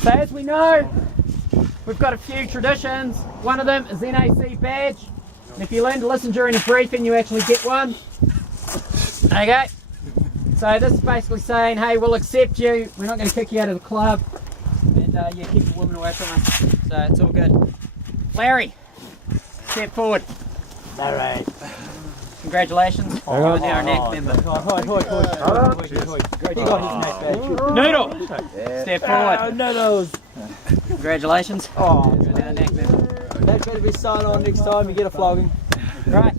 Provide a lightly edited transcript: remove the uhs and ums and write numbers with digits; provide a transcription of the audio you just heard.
So as we know, we've got a few traditions. One of them is NAC badge. And if you learn to listen during a briefing, you actually get one. Okay. So this is basically saying, hey, we'll accept you. We're not going to kick you out of the club. And yeah, keep the women away from us. So it's all good. Larry, step forward. All right. Congratulations. You are now a NAC member. Noodle, step forward. Noodles. Congratulations. Oh, You're now a NAC member. that better be signed on next time you get a flogging. Right.